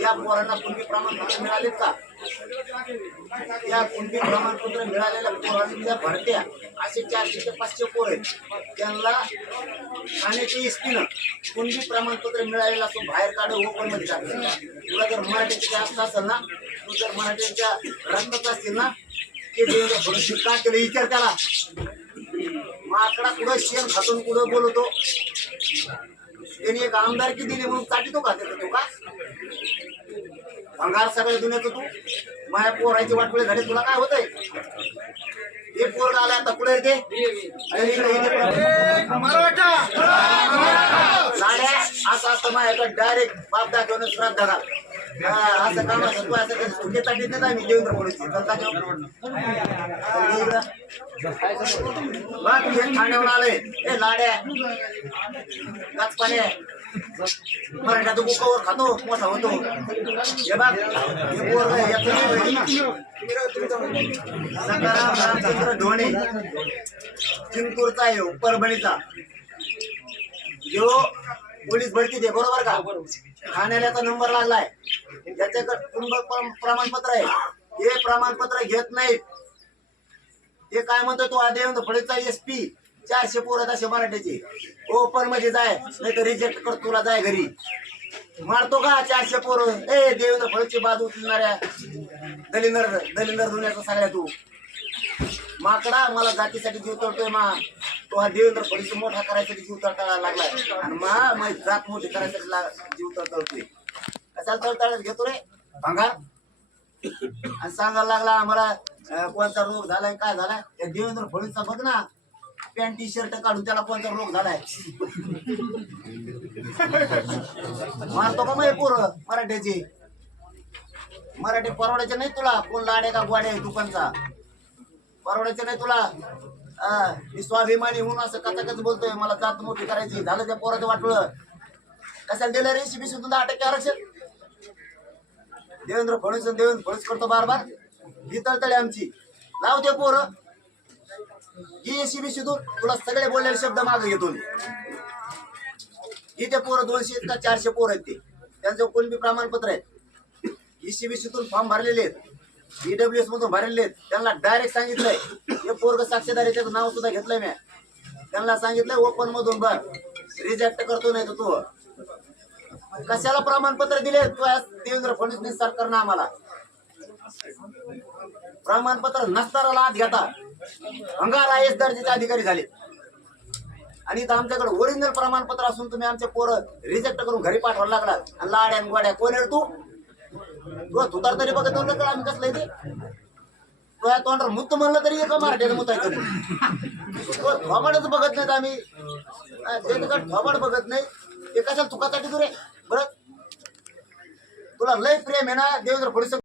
या पोरांना कुणबी प्रमाणपत्र का? या कुणबी प्रमाणपत्र मिळालेल्या पोरांच्या भरत्या असे चारशे ते पाचशे पोर आहेत. त्यांना ठाण्याच्या एसटीनं कुणबी प्रमाणपत्र मिळालेलं असो बाहेर काढ ओपनमध्ये टाकलं. तुला जर मराठीची जास्त असेल ना तू जर मराठीच्या रंगत असतील ना ते देवाच्या भविष्य का केलं? विचार त्याला. माकडा कुठं शेण खातून कुठं बोलवतो त्यांनी एक आमदारकी दिली म्हणून चाटितो का त्याचं तू का? भंगार सगळ्या दुनियाचं तू. माझ्या पोरायची वाटपुळे झाले तुला काय होतंय? हे पोर आला आता पुढे येते. पुढं. लाड्या असं असतं माझ्याकडे डायरेक्ट बाप दाखवून श्राद्ध घाल. हा, असं काम असं तू असं ताटीत नाही आम्ही देवेंद्र फडणवीस बघ ए लाड्या. मराठा तो बुकावर खातो मोठा होतो. हे बघ हे सकाराम रामचंद्र चिंतूरचा आहे परभणीचा. जो पोलीस भरती दे बरोबर का? ठाण्याला नंबर लागलाय. त्याच्याकडे कुटुंब प्रमाणपत्र आहे. हे प्रमाणपत्र घेत नाहीत. ते काय म्हणतो तो देवेंद्र फळेचा एस पी चारशे पोरं असे मराठीचे. ओपनमध्ये जाय नाही तर रिजेक्ट कर तुला जाय घरी. मारतो का चारशे पोरं? ए देवेंद्र फळेची बाजू उचलणाऱ्या दलिंदर दलिंदर धुण्याचा सगळ्या तू. माकडा मला जातीसाठी जीव तळतोय मा. तो हा देवेंद्र फडणवीस मोठा करायसाठी जीव तळतळायला लागलाय. आणि मा मा जात मोठी करायसाठी जीव तळतळतोय कशाला तळतळत घेतो रे. सांगा आणि सांगायला लागला आम्हाला कोणता रोग झालाय काय झालाय त्या देवेंद्र फडणवीसचा बघ ना. पॅन्ट टी शर्ट काढून त्याला कोणता रोग झालाय. मारतो का मग पोर मराठ्याची? मराठी परवड्याचे नाही तुला कोण लाडे का गोडे दुकानचा? परवड्याचे नाही तुला. मी स्वाभिमानी म्हणून असं कथाकच बोलतोय मला जात मोठी करायची. झालं त्या पोराचं वाटलं कशाला दिलं रेसिपी सुद्धा अटक आरक्षण? देवेंद्र फडणवीस देवेंद्र फडणवीस करतो बार बार ही तळतळे आमची. लाव ते पोर. ही एसीबी शिदून तुला सगळे बोललेले शब्द मागे घेतो इथे ही ते पोरं दोनशे का चारशे पोर आहेत ते. त्यांचं कोणबी प्रमाणपत्र आहे? ईसीबी सीतून फॉर्म भरलेले आहेत. ईडब्ल्यू एस मधून भरलेले आहेत. त्यांना डायरेक्ट सांगितलंय. हे पोरग साक्षीदार आहे, त्याचं नाव सुद्धा घेतलंय मी. त्यांना सांगितलंय ओपन मधून भर. रिजेक्ट करतो नाही तू. कशाला प्रमाणपत्र दिले? तू देवेंद्र फडणवीस सरकारनं आम्हाला. प्रमाणपत्र नसताना लाच घेता. अंगार आय एस दर्जाचे अधिकारी झाले. आणि इथं आमच्याकडे ओरिजिनल प्रमाणपत्र असून तुम्ही आमचे पोरं रिजेक्ट करून घरी पाठवायला लागलात. आणि लाड्या गोड्या कोण आहे तू? तुला तुतार तरी बघत नव्हतं आम्ही कसलं ते? तो तोंडावर मुत्त म्हणलं तरी एका मराठी मुतायचं नाही. थोबाडच बघत नाहीत आम्ही. थोबाड बघत नाही ते कशाला तुका तुरे रे बरं? तुला लय प्रेम आहे ना देवेंद्र फडणवीस